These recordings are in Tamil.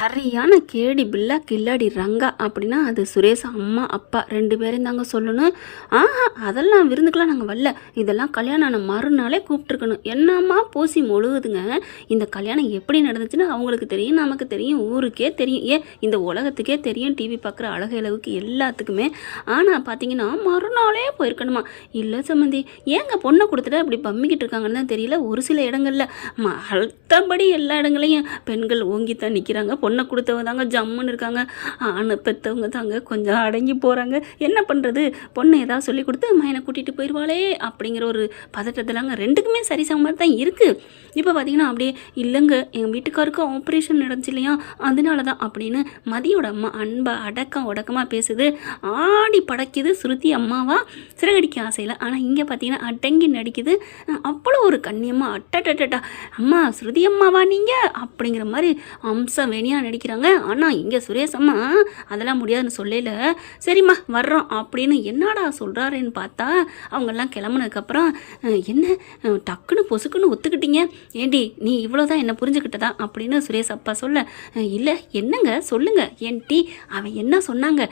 சரியான கேடி பில்லா கில்லாடி ரங்கா அப்படின்னா அது சுரேஷ் அம்மா அப்பா 2 பேரையும் தாங்க சொல்லணும். அதெல்லாம் விருந்துக்கெல்லாம் நாங்கள் வரல, இதெல்லாம் கல்யாணம் ஆன மறுநாளே கூப்பிட்டுருக்கணும். என்னம்மா பூசி முழுகுதுங்க. இந்த கல்யாணம் எப்படி நடந்துச்சுன்னு அவங்களுக்கு தெரியும், நமக்கு தெரியும், ஊருக்கே தெரியும், ஏன் இந்த உலகத்துக்கே தெரியும், டிவி பார்க்குற அளவுக்கு எல்லாத்துக்குமே. ஆனால் பார்த்தீங்கன்னா மறுநாளே போயிருக்கணுமா? இல்லை சம்மந்தி, ஏங்க பொண்ணை கொடுத்துட்டு அப்படி பம்மிக்கிட்டு இருக்காங்கன்னு தான் தெரியல. ஒரு சில இடங்களில் மற்றபடி எல்லா இடங்களையும் பெண்கள் ஓங்கித்தான் நிற்கிறாங்க. பொண்ணை கொடுத்தவங்க தாங்க ஜம்முன்னு இருக்காங்க, ஆணை பெற்றவங்க தாங்க கொஞ்சம் அடங்கி போகிறாங்க. என்ன பண்ணுறது, பொண்ணை ஏதாவது சொல்லி கொடுத்து மையனை கூட்டிகிட்டு போயிடுவாளே அப்படிங்கிற ஒரு பதட்டத்திலாங்க. ரெண்டுக்குமே சரிசமமாக தான் இருக்குது. இப்போ பார்த்தீங்கன்னா அப்படியே இல்லைங்க, எங்கள் வீட்டுக்காருக்கு ஆப்ரேஷன் நடந்துச்சு இல்லையா, அதனால தான் அப்படின்னு மதியோட அம்மா அன்பா உடக்கமாக பேசுது. ஆடி படைக்குது ஸ்ருதி அம்மாவா சிறகடிக்க ஆசையில். ஆனால் இங்கே பார்த்தீங்கன்னா அடங்கி நடிக்குது. அவ்வளோ ஒரு கண்ணியமாக அட்டட்டா அம்மா ஸ்ருதி அம்மாவா நீங்கள் அப்படிங்கிற மாதிரி அம்சம் வேணியாக நடிக்கிறாங்க. ஆனால் இங்கே சுரேஷ் அம்மா அதெல்லாம் முடியாதுன்னு சொல்லல. சரிம்மா வர்றோம் அப்படின்னு என்னடா சொல்கிறாருன்னு பார்த்தா அவங்கெல்லாம் கிளம்புனதுக்கப்புறம் என்ன டக்குன்னு பொசுக்குன்னு ஒத்துக்கிட்டீங்க, ஏண்டி நீ இவ்வளோதான் என்னை புரிஞ்சுக்கிட்டதா அப்படின்னு சுரேஷ் அப்பா சொல்ல, இல்லை என்னங்க சொல்லுங்க ஏன்டி, அவன் என்ன சொன்னாங்க,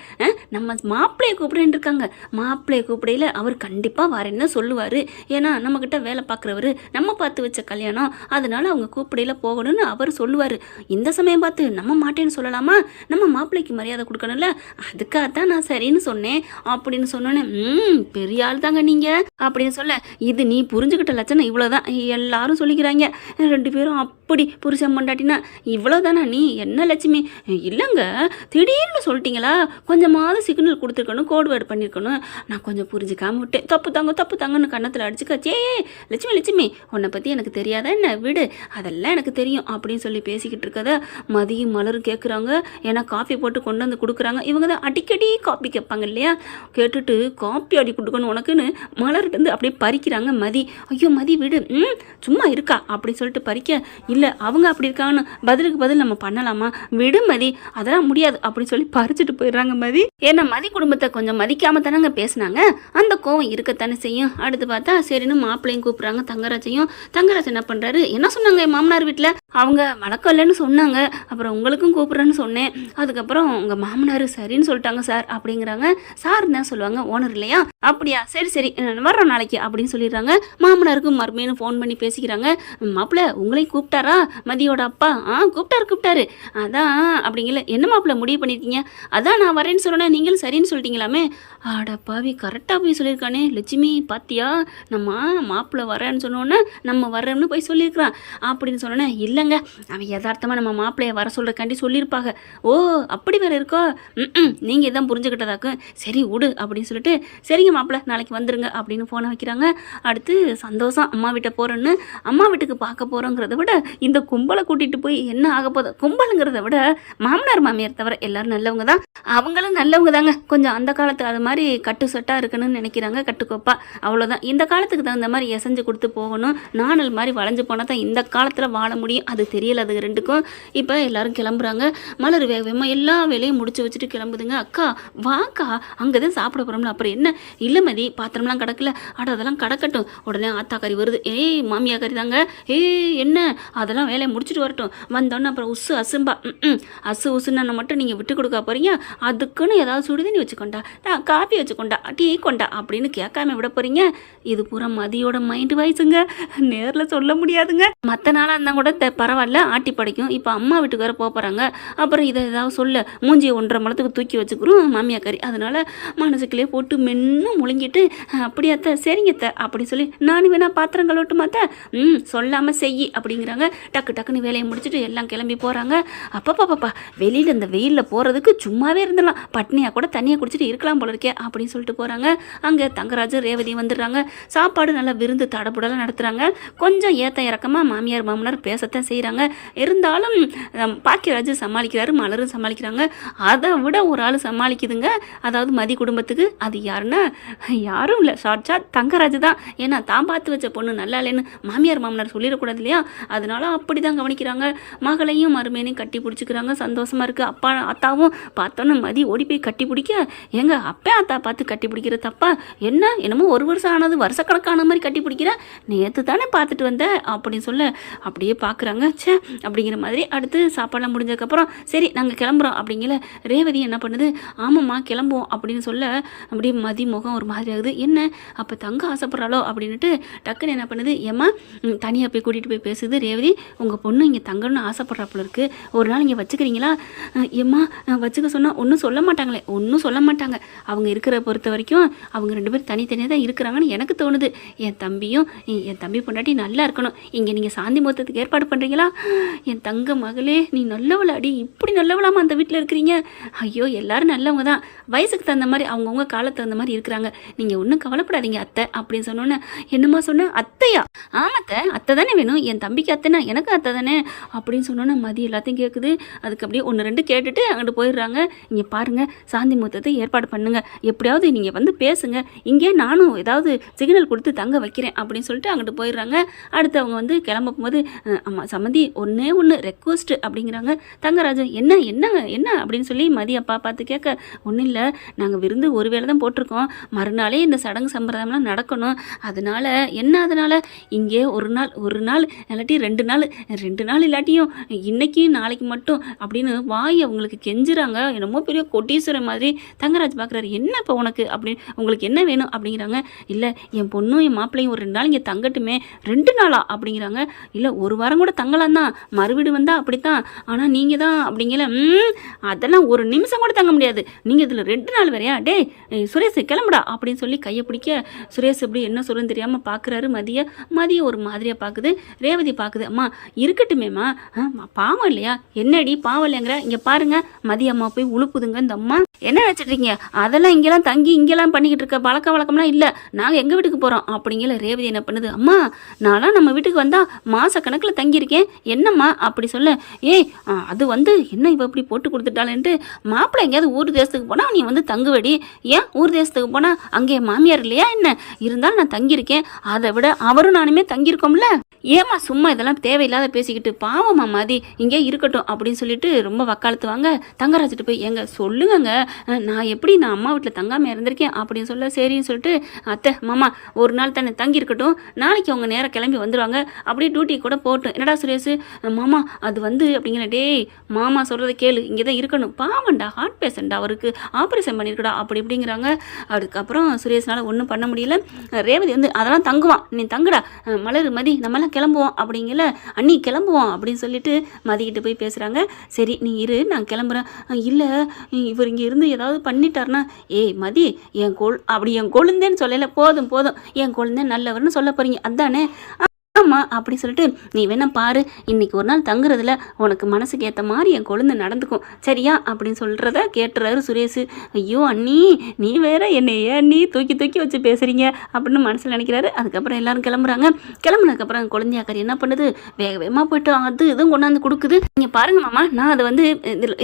நம்ம மாப்பிள்ளையை கூப்பிடுன்னு இருக்காங்க, மாப்பிள்ளையை கூப்பிடையில அவர் கண்டிப்பாக வரேன்னு சொல்லுவார், ஏன்னா நம்மக்கிட்ட வேலை பார்க்குறவர், நம்ம பார்த்து வச்ச கல்யாணம், அதனால அவங்க கூப்பிடையில போகணும்னு அவர் சொல்லுவார். இந்த சமயம் பார்த்து நம்ம மாட்டேன்னு சொல்லலாமா, நம்ம மாப்பிள்ளைக்கு மரியாதை கொடுக்கணும்ல, அதுக்காகத்தான் நான் சரின்னு சொன்னேன் அப்படின்னு சொன்னோன்னே பெரிய ஆள் தாங்க நீங்கள் அப்படின்னு சொல்ல, இது நீ புரிஞ்சுக்கிட்ட லட்சணம் இவ்வளோதான் எல்லாரும் சொல்லிக்கிறாங்க. 2 பேரும் அப்படி புருஷன் பொண்டாட்டினா இவ்வளோதானா, நீ என்ன லட்சுமி, இல்லைங்க திடீர்னு சொல்லிட்டீங்களா, கொஞ்சமாவது சிக்னல் கொடுத்துருக்கணும், கோட் வேர்டு பண்ணியிருக்கணும், நான் கொஞ்சம் புரிஞ்சுக்காம விட்டேன், தப்பு தாங்கன்னு கன்னத்தில் அடிச்சுக்காச்சே. லட்சுமி உன்னை பற்றி எனக்கு தெரியாதா என்ன, விடு அதெல்லாம் எனக்கு தெரியும் அப்படின்னு சொல்லி பேசிக்கிட்டு இருக்கத மதியும் மலரும் கேட்குறாங்க. ஏன்னா காஃபி போட்டு கொண்டு வந்து கொடுக்குறாங்க. இவங்க தான் அடிக்கடி காப்பி கேட்பாங்க இல்லையா, கேட்டுட்டு காப்பி அடி கொடுக்கணும் உனக்குன்னு மலர்கிட்ட இருந்து அப்படியே பறிக்கிறாங்க. மதி ஐயோ மதி விடு, சும்மா இருக்கா அப்படின்னு சொல்லிட்டு பறிக்க, இல்லை அவங்க அப்படி இருக்காங்கன்னு பதிலுக்கு பதில் நம்ம பண்ணலாமா, விடு மதி அதெல்லாம் முடியாது அப்படின்னு சொல்லி பறிச்சுட்டு போயிடுறாங்க மதி. ஏன்னா மதி குடும்பத்தை கொஞ்சம் மதிக்காம தானங்க பேசினாங்க, அந்த கோவம் இருக்கத்தானே செய்யும். அடுத்து பார்த்தா சரின்னு மாப்பிள்ளையும் கூப்பிட்றாங்க. தங்கராஜ் என்ன பண்ணுறாரு, என்ன சொன்னாங்க என் மாமனார் வீட்டில், அவங்க வழக்கம் இல்லைன்னு சொன்னாங்க, அப்புறம் உங்களுக்கும் கூப்பிட்றேன்னு சொன்னேன், அதுக்கப்புறம் உங்கள் மாமனார் சரின்னு சொல்லிட்டாங்க சார் அப்படிங்கிறாங்க. சார் என்ன சொல்லுவாங்க, ஓனர் இல்லையா, அப்படியா சரி வர்றோம் நாளைக்கு அப்படின்னு சொல்லிடுறாங்க. மாமனாருக்கும் மறுமையினு ஃபோன் பண்ணி பேசிக்கிறாங்க. மாப்பிள்ளை உங்களையும் கூப்பிட்டாரா மதியோட அப்பா, கூப்பிட்டாரு அதான் அப்படிங்கல, என்ன மாப்பிள்ளை முடிவு பண்ணியிருக்கீங்க, அதான் நான் வரேன்னு சொன்னேன், நீங்களும் சரின்னு சொல்லிட்டீங்களாமே, ஆட பாவி கரெக்டாக போய் சொல்லியிருக்கானே லட்சுமி பாத்தியா, நம்ம மாப்பிள்ளை வரேன்னு சொன்னோன்னே நம்ம வர்றோம்னு போய் சொல்லியிருக்கிறான் அப்படின்னு சொன்னோன்னே, இல்லைங்க அவன் யதார்த்தமாக நம்ம மாப்பிள்ளையை வர சொல்கிறக்காண்டி சொல்லியிருப்பாங்க. ஓ அப்படி வேறு இருக்கோ, நீங்கள் இதான் புரிஞ்சுக்கிட்டதாக்கு, சரி விடு அப்படின்னு சொல்லிட்டு, சரிங்க மாப்பிள்ளை நாளைக்கு வந்துருங்க அப்படின்னு ஃபோனை வைக்கிறாங்க. அடுத்து சந்தோஷம், அம்மா வீட்டை போகிறேன்னு, அம்மா வீட்டுக்கு பார்க்க போகிறோங்கிறத விட இந்த கும்பலை கூட்டிகிட்டு போய் என்ன ஆக போகுது, கும்பலுங்கிறத விட மாமனார் மாமியார் தவிர எல்லாரும் நல்லவங்க தான், அவங்களும் நல்லவங்க தாங்க, கொஞ்சம் அந்த காலத்து அது மாதிரி கட்டு சொட்டாக இருக்கணும்னு நினைக்கிறாங்க, கட்டுக்கோப்பா அவ்வளோதான். இந்த காலத்துக்கு தகுந்த மாதிரி எசைஞ்சு கொடுத்து போகணும், நாணல் மாதிரி வளைஞ்சு போனால் தான் இந்த காலத்தில் வாழ முடியும், அது தெரியல அது ரெண்டுக்கும். இப்போ எல்லாரும் கிளம்புறாங்க. மலர் வேகமாக எல்லா வேலையும் முடிச்சு வச்சுட்டு கிளம்புதுங்க. அக்கா வாக்கா அங்கே தான் சாப்பிட போகிறோம்ல, அப்புறம் என்ன, இல்லை மதி பாத்திரம்லாம் கிடக்கல, அதெல்லாம் கிடக்கட்டும், உடனே ஆத்தாக்கறி வருது, ஏய் மாமியா கறி தாங்க, என்ன அதெல்லாம் வேலையை முடிச்சுட்டு வரட்டும், வந்தோன்னே அப்புறம் அசும்பா உசுன்னா மட்டும் நீங்கள் விட்டு கொடுக்க போகிறீங்க, அதுக்குன்னு ஏதாவது சுடுதண்ணி வச்சுக்கொண்டா, காப்பி வச்சுக்கொண்டா, டீ கொண்டா அப்படின்னு கேட்காம விட போகிறீங்க. இது பூரா மதியோட மைண்டு வாய்ஸுங்க, நேரில் சொல்ல முடியாதுங்க. மற்ற நாளாக இருந்தால் கூட பரவாயில்ல ஆட்டி படைக்கும், இப்போ அம்மா வீட்டுக்கு வேறு போகிறாங்க, அப்புறம் இதை ஏதாவது சொல்ல மூஞ்சியை 1.5 மலத்துக்கு தூக்கி வச்சுக்கிறோம் மாமியா கறி, அதனால மனசுக்குள்ளே போட்டு மென்னு முழுங்கிட்டு, அப்படியாத்த சரிங்கத்த அப்படி சொல்லி, நானும் வேணா பாத்திரம் கழுவட்டுமாத்த, சொல்லாமல் செய் அப்படிங்கிறாங்க. டக்குன்னு வேலையை முடிச்சுட்டு எல்லாம் கிளம்பி போகிறாங்க. அப்பப்பா வெளியில் இந்த வெயிலில் போகிறதுக்கு சும்மாவே இருந்துடலாம், பட்னியாக கூட தண்ணியை குடிச்சிட்டு இருக்கலாம் போல இருக்கே அப்படின்னு சொல்லிட்டு போகிறாங்க. அங்கே தங்கராஜ் ரேவதி வந்துடுறாங்க. சாப்பாடு நல்லா விருந்து தடபுடலாம் நடத்துகிறாங்க. கொஞ்சம் ஏத்த இறக்கமாக மாமியார் மாமனார் பேசத்தான் செய்கிறாங்க. இருந்தாலும் பாக்கியராஜ் சமாளிக்கிறாரு, மலரும் சமாளிக்கிறாங்க. அதை விட ஒரு ஆள் சமாளிக்குதுங்க, அதாவது மதி குடும்பத்துக்கு. அது யாருன்னா யாரும் இல்லை, ஷார்ட் தங்கராஜ் தான். ஏன்னா தான் பார்த்து வச்ச பொண்ணு நல்லா இல்லைன்னு மாமியார் மாமனார் சொல்லிடக்கூடாது இல்லையா, அதனால அப்படி தான் கவனிக்கிறாங்க. மகளையும் மருமையனையும் கட்டி பிடிச்சிக்கிறாங்க. சந்தோஷமாக இருக்குது. அப்பா அத்தாவும் பார்த்தோன்னு மதி ஓடி போய் கட்டி பிடிக்க, எங்க அப்பா அத்தா பார்த்து கட்டி பிடிக்கிற தப்பா என்ன, என்னமோ 1 வருஷம் ஆனது வருஷக்கணக்கான மாதிரி கட்டி பிடிக்கிற, நேற்று தானே பார்த்துட்டு வந்த அப்படின்னு சொல்ல அப்படியே பார்க்குறாங்க. சே அப்படிங்கிற மாதிரி. அடுத்து சாப்பாடெலாம் முடிஞ்சதுக்கப்புறம் சரி நாங்கள் கிளம்புறோம் அப்படிங்கிற ரேவதி என்ன பண்ணுது, ஆமாம்மா கிளம்புவோம் அப்படின்னு சொல்ல அப்படியே மதி முகம் ஒரு மாதிரி ஆகுது. என்ன அப்போ தங்க ஆசைப்படுறாளோ அப்படின்ட்டு டக்குன்னு என்ன பண்ணுது, ஏம்மா தனியாக போய் கூட்டிகிட்டு போய் பேசுது ரேவதி, உங்கள் பொண்ணு இங்கே தங்கணும்னு ஆசைப்படுறாப்புல இருக்குது, ஒரு நாள் இங்கே வச்சுக்கிறீங்களா? ஏம்மா வச்சுக்க சொன்னால் ஒன்றும் சொல்ல மாட்டாங்களே, ஒன்றும் சொல்ல மாட்டாங்க, அவங்க இருக்கிற பொறுத்த வரைக்கும் அவங்க 2 பேரும் தனித்தனியாக தான் இருக்கிறாங்கன்னு எனக்கு தோணுது. என் தம்பி பொண்டாட்டி நல்லா இருக்கணும், இங்கே நீங்கள் சாந்தி முகூர்த்தத்துக்கு ஏற்பாடு பண்ணுறீங்களா? என் தங்க மகளே நீ நல்லவள அடி, இப்படி நல்லவளாமா அந்த வீட்டில் இருக்கிறீங்க? ஐயோ எல்லாரும் நல்லவங்க தான், வயசுக்கு தகுந்த மாதிரி அவங்கவுங்க காலத்துக்கு தகுந்த மாதிரி இருக்கிறாங்க, நீங்கள் ஒன்றும் கவலைப்படாதீங்க அத்தை அப்படின்னு சொன்னோன்னே, என்னம்மா சொன்ன அத்தையா? ஆமாத்த அத்தை தானே வேணும், என் தம்பிக்கு அத்தைனா எனக்கு அத்தை தானே அப்படின்னு சொன்னோன்னே மதி எல்லாத்தையும் கேட்குது. அதுக்கு அப்படியே 1 2 கேட்டுட்டு அங்கிட்டு போயிடுறாங்க. இங்கே பாருங்கள் சாந்தி முகூர்த்தத்தை ஏற்பாடு பண்ணுங்க, எப்படியாவது நீங்கள் வந்து பேசுங்க, இங்கே நானும் ஏதாவது சிக்னல் கொடுத்து தங்க வைக்கிறேன் அப்படின்னு சொல்லிட்டு அங்கிட்டு போயிடுறாங்க. அடுத்து அவங்க வந்து கிளம்ப போகும்போது, ஆமாம் சம்மந்தி ஒன்றே ஒன்று ரெக்வஸ்ட்டு அப்படிங்கிறாங்க. தங்கராஜன் என்ன அப்படின்னு சொல்லி மதி அப்பா பார்த்து கேட்க, ஒன்றும் இல்லை, நாங்கள் விருந்து ஒரு வேளை தான் போட்டிருக்கோம், மறுநாளே இந்த சடங்கு சம்பிரதாயம்லாம் நடக்கணும், அதனால் அதனால் இங்கே ஒரு நாள் இல்லாட்டி 2 நாள் இல்லாட்டியும் இன்னைக்கு நாளைக்கு மட்டும் அப்படின்னு வாய் அவங்களுக்கு கெஞ்சுறாங்க. என்னமோ பெரிய கொட்டீஸ்வரன் மாதிரி. தங்கராஜ் பார்க்குறாரு, என்ன இப்போ உனக்கு அப்படின்னு, உங்களுக்கு என்ன வேணும் அப்படிங்கிறாங்க. இல்லை என் பொண்ணும் என் மாப்பிள்ளையும் ஒரு 2 நாள் இங்கே தங்கட்டுமே. 2 நாளா அப்படிங்கிறாங்க. இல்லை 1 வாரம் கூட தங்கலாம் தான், மறுவீடு வந்தால் அப்படித்தான், ஆனால் நீங்கள் தான் அப்படிங்கல, அதெல்லாம் 1 நிமிஷம் கூட தங்க முடியாது, நீங்கள் இதில் 2 நாள் வேறையா, டே சுரேஷ் கிளம்புடா அப்படின்னு சொல்லி கையை பிடிக்க, சுரேஷ் எப்படி என்ன சொல்லுன்னு தெரியாமல் பார்க்குறாரு. மதிய ஒரு மாதிரியாக பார்க்குது. ரேவதி பார்க்குது, அம்மா இருக்கட்டுமேம்மா, பாவம் இல்லையா, என்னடி பாவம் இல்லைங்கிற, இங்கே பாருங்க மதிய அம்மா போய் உழுப்புதுங்க இந்த அம்மா, என்ன நினச்சிட்ருக்கீங்க, அதெல்லாம் இங்கெல்லாம் தங்கி இங்கெல்லாம் பண்ணிக்கிட்டு இருக்க வழக்கம்லாம் இல்லை, நாங்கள் எங்கள் வீட்டுக்கு போகிறோம் அப்படிங்கிற. ரேவதி என்ன பண்ணுது, அம்மா நான்லாம் நம்ம வீட்டுக்கு வந்தால் மாத கணக்கில் தங்கியிருக்கேன், என்னம்மா அப்படி சொல்ல, ஏய் அது வந்து என்ன இவ இப்படி போட்டு கொடுத்துட்டாலேன்ட்டு, மாப்பிள்ளை எங்கேயாவது ஊர் தேசத்துக்கு போனால் நீ வந்து தங்குவடி, ஏன் ஊர் தேசத்துக்கு போனால் அங்கே மாமியார் இல்லையா என்ன, இருந்தாலும் நான் தங்கியிருக்கேன், அதை விட அவரும் நானுமே தங்கியிருக்கோம்ல, ஏமா சும்மா இதெல்லாம் தேவையில்லாத பேசிக்கிட்டு, பாவமா மாதிரி இங்கே இருக்கட்டும் அப்படின்னு சொல்லிட்டு ரொம்ப வக்காலத்துவாங்க. தங்கராஜிட்டு போய், எங்க சொல்லுங்கங்க, நான் அம்மா வீட்டில் தங்காமல் இருந்திருக்கேன் அப்படின்னு சொல்ல, சரின்னு சொல்லிட்டு, அத்தை மாமா ஒரு நாள் தானே தங்கி இருக்கட்டும், நாளைக்கு அவங்க நேரம் கிளம்பி வந்துடுவாங்க, அப்படியே டியூட்டி கூட போட்டும். என்னடா சுரேஷ் மாமா அது வந்து அப்படிங்கிற, டேய் மாமா சொல்கிறத கேளு, இங்கே தான் இருக்கணும், பாவண்டா ஹார்ட் பேஷண்டா, அவருக்கு ஆப்ரேஷன் பண்ணியிருக்கடா அப்படி இப்படிங்கிறாங்க. அதுக்கப்புறம் சுரேஷ்னால ஒன்றும் பண்ண முடியல. ரேவதி வந்து அதெல்லாம் தங்குவான், நீ தங்குடா மலர் மதி நம்மளாம் கிளம்புவோம் அப்படிங்கல, அண்ணி கிளம்புவோம் அப்படின்னு சொல்லிட்டு மதிக்கிட்டு போய் பேசுகிறாங்க. சரி நீ இரு நான் கிளம்புறேன். இல்லை இவர் இங்கே இருந்து ஏதாவது பண்ணிட்டாருன்னா, ஏய் மதி என் கொழுந்தேன்னு சொல்லலை, போதும் என் கொழுந்தேன் நல்லவர்னு சொல்ல போகிறீங்க அதானே, ஆமாம் அப்படி சொல்லிட்டு, நீ வேணா பாரு, இன்னைக்கு ஒரு நாள் தங்குறதுல உனக்கு மனசுக்கு ஏற்ற மாதிரி என் கொழுந்து நடந்துக்கும் சரியா அப்படின்னு சொல்கிறத கேட்டுறாரு சுரேஷ். ஐயோ அண்ணி நீ வேற என்னைய நீ தூக்கி வச்சு பேசுகிறீங்க அப்படின்னு மனசில் நினைக்கிறாரு. அதுக்கப்புறம் எல்லாரும் கிளம்புறாங்க. கிளம்புனதுக்கப்புறம் குழந்தையாக்காரி என்ன பண்ணுது, வேகமாக போய்ட்டு அது இதுவும் கொண்டாந்து கொடுக்குது. நீங்கள் பாருங்க மாமா, நான் அதை வந்து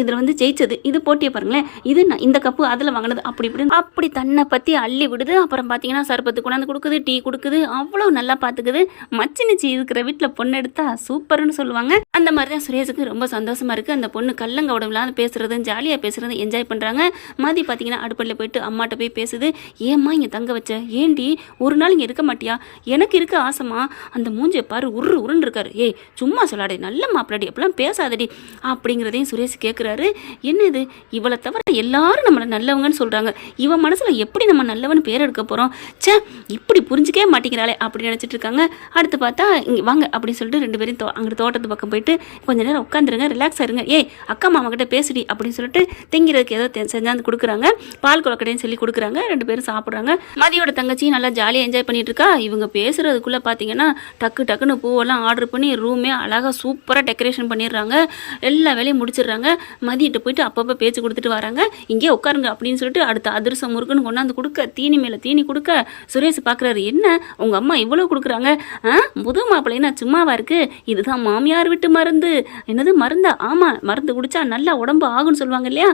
இதில் வந்து ஜெயிச்சது, இது போட்டியை பாருங்களேன், இது நான் இந்த கப்பு அதில் வாங்கினது அப்படி தன்னை பற்றி அள்ளி விடுது. அப்புறம் பார்த்தீங்கன்னா சர்பத்து கொண்டாந்து கொடுக்குது, டீ கொடுக்குது, அவ்வளோ நல்லா பார்த்துக்குது. மச்சினிச்சி இருக்கிற வீட்டில் பொண்ணு எடுத்தா சூப்பர்னு சொல்லுவாங்க. அந்த மாதிரி தான் சுரேஷுக்கு ரொம்ப சந்தோஷமா இருக்குது. அந்த பொண்ணு கள்ளங்கவடம் இல்லாத பேசுறது, ஜாலியாக பேசுறது, என்ஜாய் பண்ணுறாங்க. மதி பார்த்தீங்கன்னா அடுப்படியில் போயிட்டு அம்மாட்ட போய் பேசுது. ஏம்மா இங்கே தங்க வச்ச, ஏண்டி ஒரு நாள் இங்கே இருக்க மாட்டியா, எனக்கு இருக்க ஆசைமா, அந்த மூஞ்சியை பாரு உருன்னு இருக்காரு, ஏய் சும்மா சொல்லாடே நல்ல மாப்பிளாடி அப்படிலாம் பேசாதடி அப்படிங்கிறதையும் சுரேஷ் கேட்குறாரு. என்னது இவளை தவிர எல்லாரும் நம்மளை நல்லவங்கன்னு சொல்கிறாங்க, இவன் மனசில் எப்படி நம்ம நல்லவன்னு பேர் எடுக்க போகிறோம், சே இப்படி புரிஞ்சிக்கவே மாட்டேங்கிறாளே அப்படின்னு நினச்சிட்டு இருக்காங்க. அடுத்து பார்த்தா இங்கே வாங்க அப்படின்னு சொல்லிட்டு 2 பேரும் அங்கிட்டு தோட்டத்து பக்கம் போயிட்டு கொஞ்சம் நேரம் உட்காந்துருங்க, ரிலாக்ஸாக இருங்க, ஏய் அக்கா மாமா கிட்ட பேசுடி அப்படின்னு சொல்லிட்டு திங்கிறதுக்கு ஏதோ செஞ்சாந்து கொடுக்குறாங்க. பால் கொலக்கடைன்னு சொல்லி கொடுக்குறாங்க. 2 பேரும் சாப்பிட்றாங்க. மதியோட தங்கச்சி நல்லா ஜாலியாக என்ஜாய் பண்ணிட்டு இருக்கா. இவங்க பேசுறதுக்குள்ளே பார்த்தீங்கன்னா டக்குன்னு பூவெல்லாம் ஆர்டர் பண்ணி ரூமே அழகாக சூப்பராக டெக்கரேஷன் பண்ணிடுறாங்க. எல்லா வேலையும் முடிச்சிடுறாங்க. மதியிட்ட போயிட்டு அப்பப்போ பேச்சு கொடுத்துட்டு வராங்க. இங்கே உட்காருங்க அப்படின்னு சொல்லிட்டு அடுத்த அதிரசம் முறுக்குன்னு கொண்டாந்து கொடுக்க, தீனி மேலே தீனி கொடுக்க, சுரேஷ் பார்க்குறாரு, என்ன உங்கள் அம்மா இவ்வளோ கொடுக்குறாங்க, புது மாப்பிள்ளைன்னா சும்மாவா இருக்கு, இதுதான் மாமியார் விட்டு மருந்து. என்னது மருந்தா, ஆமாம் மருந்து குடிச்சா நல்லா உடம்பு ஆகும்னு சொல்லுவாங்க இல்லையா,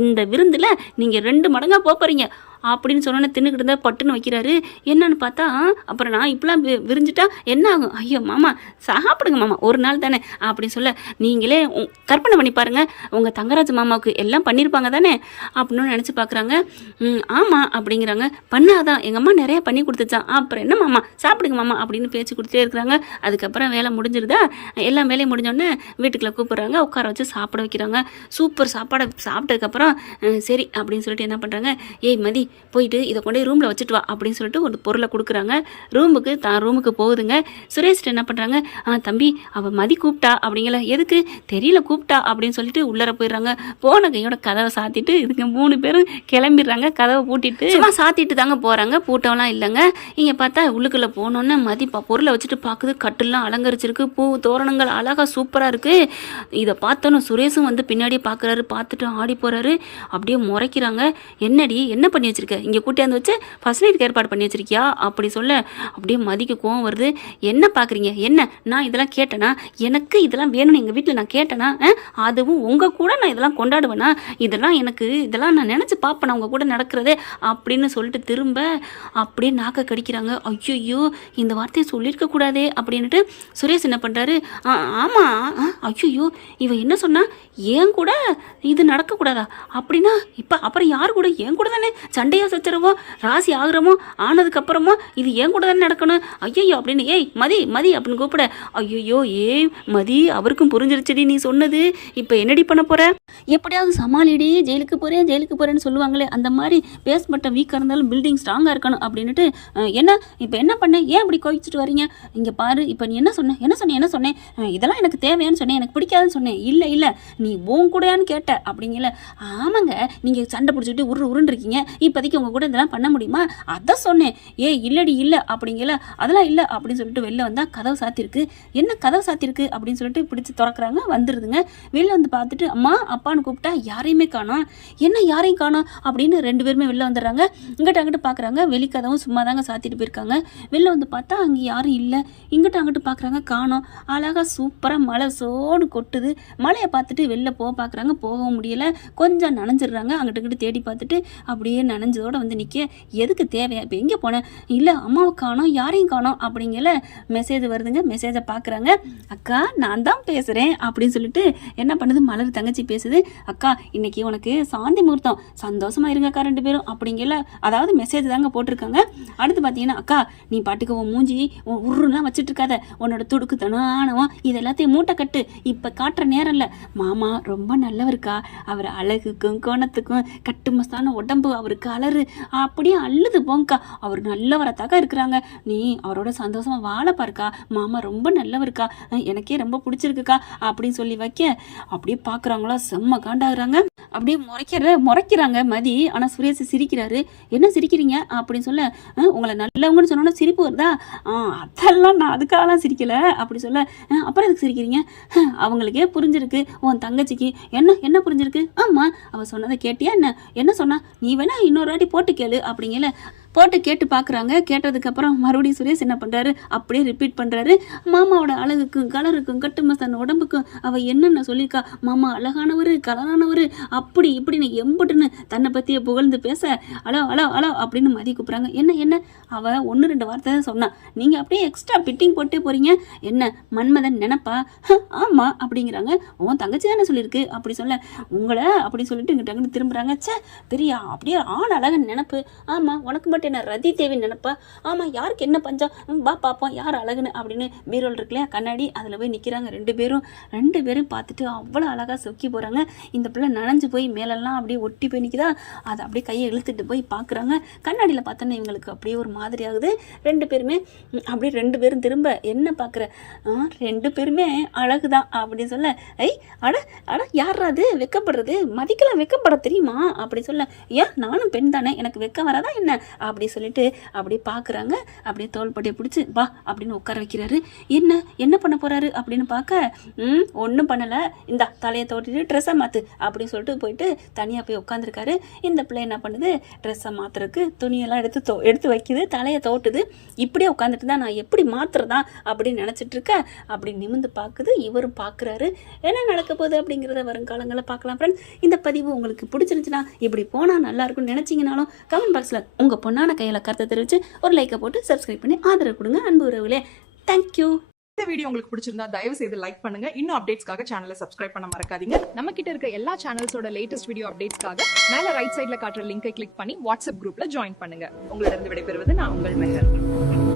இந்த விருந்தில் நீங்கள் 2 மடங்காக போகிறீங்க அப்படின்னு சொன்னோன்னே தின்னுக்கிட்டு இருந்தால் பட்டுன்னு வைக்கிறாரு. என்னன்னு பார்த்தா அப்புறம் நான் இப்படிலாம் விரிஞ்சிட்டா என்ன ஆகும்? ஐயோ மாமா சாப்பிடுங்க மாமா, ஒரு நாள் தானே அப்படின்னு சொல்ல, நீங்களே கற்பனை பண்ணி பாருங்கள், உங்கள் தங்கராஜ் மாமாவுக்கு எல்லாம் பண்ணியிருப்பாங்க தானே அப்படின்னு நினச்சி பார்க்குறாங்க. ஆமாம் அப்படிங்கிறாங்க. பண்ணாதான் எங்கள் அம்மா நிறையா பண்ணி கொடுத்துச்சான், அப்புறம் என்ன மாமா சாப்பிடுங்க மாமா அப்படின்னு பேச்சு கொடுத்துட்டே இருக்கிறாங்க. அதுக்கப்புறம் வேலை முடிஞ்சிருதா, எல்லா வேலையும் முடிஞ்சோடனே வீட்டுக்குள்ளே கூப்பிட்றாங்க, உட்கார வச்சு சாப்பிட வைக்கிறாங்க. சூப்பர் சாப்பாடை சாப்பிட்டதுக்கப்புறம் சரி அப்படின்னு சொல்லிட்டு என்ன பண்ணுறாங்க, ஏய் மதி போயிட்டு இதை கொண்டு ரூமில் வச்சுட்டு வா அப்படின்னு சொல்லிட்டு ஒரு பொருளை கொடுக்குறாங்க. ரூமுக்கு போகுதுங்க. சுரேஷ்ட்டு என்ன பண்ணுறாங்க, தம்பி அவள் மதி கூப்பிட்டா அப்படிங்கல, எதுக்கு தெரியல கூப்பிட்டா அப்படின்னு சொல்லிட்டு உள்ளர போயிடுறாங்க. போன கையோட கதவை சாத்திட்டு இதுக்கு 3 பேரும் கிளம்பிடுறாங்க. கதவை பூட்டிட்டு சும்மா சாத்திட்டு தாங்க போகிறாங்க, பூட்டம்லாம் இல்லைங்க. இங்கே பார்த்தா உள்ளுக்குள்ளே போனோன்னே மதி பொருளை வச்சுட்டு பார்க்குது, கட்டுலாம் அலங்கரிச்சிருக்கு, பூ தோரணங்கள் அழகாக சூப்பராக இருக்குது. இதை பார்த்தோன்னு சுரேஷும் வந்து பின்னாடியே பார்க்குறாரு, பார்த்துட்டு ஆடி போகிறாரு. அப்படியே முறைக்கிறாங்க, என்னடி என்ன பண்ணி வச்சிருக்க, இங்கே கூட்டியாந்து வச்சு ஃபர்ஸ்ட் நைட்டுக்கு ஏற்பாடு பண்ணி வச்சிருக்கியா அப்படி சொல்ல, அப்படியே மதிக்கு கோவம் வருது. என்ன பார்க்குறீங்க, என்ன நான் இதெல்லாம் கேட்டேனா, எனக்கு இதெல்லாம் வேணும்னு எங்கள் வீட்டில் நான் கேட்டேனா, அதுவும் உங்கள் கூட நான் இதெல்லாம் கொண்டாடுவேனா, இதெல்லாம் நான் நினச்சி பார்ப்பேன் உங்கள் கூட நடக்கிறதே அப்படின்னு சொல்லிட்டு திரும்ப அப்படியே நாக்க கடிக்கிறாங்க. ஐயோ இந்த வார்த்தையை சொல்லியிருக்க கூடாதே அப்படின்ட்டு சுரேஷ் என்ன பண்ணுறாரு, ஆமாம் ஐயோ இவ என்ன சொன்னா, ஏன் கூட இது நடக்கக்கூடாதா அப்படின்னா, இப்போ அப்புறம் யார் கூட, என் கூட தானே சண்டையோ சச்சரவோ ராசி ஆகுறமோ ஆனதுக்கப்புறமோ இது ஏன் கூட தானே நடக்கணும், ஐயோ அப்படின்னு, ஏய் மதி மதி அப்படின்னு கூப்பிட, ஐயோ ஏய் மதி அவருக்கும் புரிஞ்சிருச்சடி நீ சொன்னது, இப்போ என்னடி பண்ண போகிற, எப்படியாவது சமாளிடி, ஜெயிலுக்கு போகிறேன்னு சொல்லுவாங்களே அந்த மாதிரி பேஸ் மட்டும் வீக்காக இருந்தாலும் பில்டிங் ஸ்ட்ராங்காக இருக்கணும் அப்படின்ட்டு, இப்போ என்ன பண்ண, ஏன் அப்படி கோவிச்சிட்டு வரீங்க, இங்கே பாரு இப்போ நீ என்ன சொன்னேன் இதெல்லாம் எனக்கு தேவையான்னு சொன்னேன், எனக்கு பிடிக்காதுன்னு சொன்னேன், இல்லை நீ உன் கூடயான்னு கேட்ட அப்படிங்கல, ஆமாங்க நீங்கள் சண்டை பிடிச்சிக்கிட்டு உருண்டு இருக்கீங்க, இப்போதைக்கு உங்கள் கூட இதெல்லாம் பண்ண முடியுமா, அதான் சொன்னேன், இல்லடி இல்லை அப்படிங்கல, அதெல்லாம் இல்லை அப்படின்னு சொல்லிட்டு வெளில வந்தால் கதவு சாத்திருக்கு. என்ன கதவு சாத்திருக்கு அப்படின்னு சொல்லிட்டு பிடிச்சி திறக்கிறாங்க, வந்துடுதுங்க. வெளில வந்து பார்த்துட்டு அம்மா அப்பான்னு கூப்பிட்டா யாரையுமே காணோம், என்ன யாரையும் காணோம் அப்படின்னு 2 பேருமே வெளில வந்துடுறாங்க. அங்கிட்டு பார்க்குறாங்க, வெளிக்கதவும் சும்மா தாங்க சாத்திட்டு போயிருக்காங்க. வெளில வந்து பார்த்தா அங்கே யாரும் இல்லை, அங்கிட்டு பார்க்குறாங்க காணோம். அழகாக சூப்பராக மழை சோடு கொட்டுது. மழையை பார்த்துட்டு வெளில பார்க்குறாங்க, போகவும் முடியலை, கொஞ்சம் நனைஞ்சிடுறாங்க. அங்கிட்டு தேடி பார்த்துட்டு அப்படியே நனைஞ்சதோடு வந்து நிற்க, எதுக்கு தேவையா, இப்போ எங்கே போனேன், இல்லை அம்மாவை காணோம் யாரையும் காணோம் அப்படிங்கல, மெசேஜ் வருதுங்க. மெசேஜை பார்க்குறாங்க, அக்கா நான் தான் பேசுகிறேன் அப்படின்னு சொல்லிட்டு என்ன பண்ணுது, மலர் தங்கச்சி பேசுது, அக்கா இன்னைக்கு உனக்கு சாந்தி முகூர்த்தம், சந்தோஷமாக இருங்கக்கா 2 பேரும் அப்படிங்கல, அதாவது மெசேஜ் தாங்க போட்டிருக்காங்க. அடுத்து பார்த்தீங்கன்னா, அக்கா நீ பாட்டுக்கு உன் மூஞ்சி உருலாம் வச்சுட்டு இருக்காத, உன்னோட துடுக்குத்தனம் ஆணவம் இது எல்லாத்தையும் மூட்டை கட்டு, இப்போ காட்டுற நேரம் இல்லை, மாமா ரொம்ப நல்லவருக்கா, அவர் அழகுக்கும் கோணத்துக்கும் கட்டுமஸ்தான உடம்பு, அவருக்கு அலறு அப்படியே அள்ளுது போங்கக்கா, அவர் நல்லவரத்தாக இருக்கிறாங்க, நீ அவரோட சந்தோஷமாக வாழ பாருக்கா, மாமா ரொம்ப நல்லவருக்கா, எனக்கே ரொம்ப பிடிச்சிருக்குக்கா அப்படின்னு சொல்லி வைக்க, அப்படியே பார்க்குறாங்களா செம்ம காண்டாகிறாங்க. அப்படியே முறைக்கிறாங்க மதி. ஆனால் சுரேஷ் சிரிக்கிறாரு. என்ன சிரிக்கிறீங்க அப்படின்னு சொல்ல, உங்களை நல்லவங்கன்னு சொன்னோன்னா சிரிப்பு வருதா, அதெல்லாம் நான் அதுக்காகலாம் சிரிக்கலை அப்படி சொல்ல, அப்புறம் எதுக்கு சிரிக்கிறீங்க, அவங்களுக்கே புரிஞ்சிருக்கு, உன் தங்கச்சிக்கு என்ன புரிஞ்சிருக்கு, ஆமாம் அவள் சொன்னதை கேட்டியா, என்ன சொன்னா, நீ வேணா இன்னொரு வாட்டி போட்டு கேளு அப்படிங்கல, போட்டு கேட்டு பார்க்குறாங்க. கேட்டதுக்கப்புறம் மறுபடியும் சுரேஷ் என்ன பண்ணுறாரு, அப்படியே ரிப்பீட் பண்ணுறாரு, மாமாவோட அழகுக்கும் கலருக்கும் கட்டுமஸ்தான உடம்புக்கும் அவள் என்னென்ன சொல்லியிருக்கா, மாமா அழகானவர் கலரானவர் அப்படி இப்படின்னு எம்புட்டுன்னு தன்னை பற்றிய புகழ்ந்து பேச, அலோ அப்படின்னு மதி கூப்பிட்றாங்க. என்ன அவள் 1-2 வார்த்தை தான் சொன்னான், நீங்கள் அப்படியே எக்ஸ்ட்ரா ஃபிட்டிங் போட்டே போகிறீங்க, என்ன மன்மதன் நினப்பா, ஆமாம் அப்படிங்கிறாங்க, உன் தங்கச்சி தானே சொல்லியிருக்கு அப்படி சொல்ல, உங்களை அப்படி சொல்லிட்டு இங்கிட்ட திரும்புகிறாங்க. பெரிய அப்படியே ஆண் அழகன் நினப்பு, ஆமாம் உனக்கு மட்டும் என்ன ரதி தேவி நினைப்பா, ஆமாம் யாருக்கு என்ன பஞ்சம், வா பார்ப்போம் யார் அழகுன்னு அப்படின்னு பீரோல் இருக்குல்லையா கண்ணாடி, அதில் போய் நிற்கிறாங்க 2 பேரும் பார்த்துட்டு அவ்வளோ அழகாக சொக்கி போகிறாங்க. இந்த பிள்ளை நனைஞ்சு போய் மேலெல்லாம் அப்படியே ஒட்டி போய் நிற்கிதா, அதை அப்படியே கையை இழுத்துட்டு போய் பார்க்குறாங்க. கண்ணாடியில் பார்த்தோன்னா இவங்களுக்கு அப்படியே ஒரு மாதிரி ஆகுது. 2 பேருமே அப்படியே 2 பேரும் திரும்ப என்ன பார்க்குற, 2 பேருமே அழகு தான் அப்படின்னு சொல்ல, அட யாராது வெக்கப்படுறது, மதிக்கலாம் வெக்கப்பட தெரியுமா அப்படி சொல்ல, ஏன் நானும் பெண் தானே எனக்கு வெக்க வராதா என்ன அப்படி சொல்லிட்டு அப்படியே பார்க்குறாங்க. அப்படியே தோள்பட்டையை பிடிச்சி வா அப்படின்னு உட்கார வைக்கிறாரு. என்ன பண்ண போகிறாரு அப்படின்னு பார்க்க, ஒன்றும் பண்ணலை, இந்த தலையை தோட்டிட்டு ட்ரெஸ்ஸை மாற்று அப்படின்னு சொல்லிட்டு போயிட்டு தனியாக போய் உட்காந்துருக்காரு. இந்த பிள்ளை என்ன பண்ணுது, ட்ரெஸ்ஸை மாற்றுறதுக்கு துணியெல்லாம் எடுத்து வைக்குது, தலையை தோட்டுது. இப்படியே உட்காந்துட்டு தான் நான் எப்படி மாற்றுறதா அப்படின்னு நினச்சிட்டு இருக்க. அப்படி நிமிந்து பார்க்குது. இவரும் பார்க்குறாரு. என்ன நடக்க போகுது அப்படிங்கிறத வருங்காலங்களில் பார்க்கலாம் ஃப்ரெண்ட்ஸ். இந்த பதிவு உங்களுக்கு பிடிச்சிருந்துச்சுன்னா, இப்படி போனால் நல்லா இருக்கும்னு நினச்சிங்கனாலும் கமெண்ட் பாக்ஸில் உங்கள் பொண்ணான கையில் கருத்தை தெரிவித்து ஒரு லைக்கை போட்டு சப்ஸ்கிரைப் பண்ணி ஆதரவு கொடுங்க அன்பு உறவுகளே. தேங்க்யூ. இந்த வீடியோ உங்களுக்கு பிடிச்சிருந்தா தயவு செய்து லைக் பண்ணுங்க. இன்னும் அப்டேட்ஸ்க்காக சேனலை சப்ஸ்கிரைப் பண்ண மறக்காதீங்க. நம்ம கிட்ட இருக்க எல்லா சேனல்ஸோட லேட்டஸ்ட் வீடியோ அப்டேட்ஸ்க்காக மேல ரைட் சைடுல காட்டுற லிங்கை கிளிக் பண்ணி வாட்ஸ்அப் குரூப்ல ஜாயின் பண்ணுங்க. உங்களிடம் விடைபெறுவது நான் உங்கள் மெஹர்.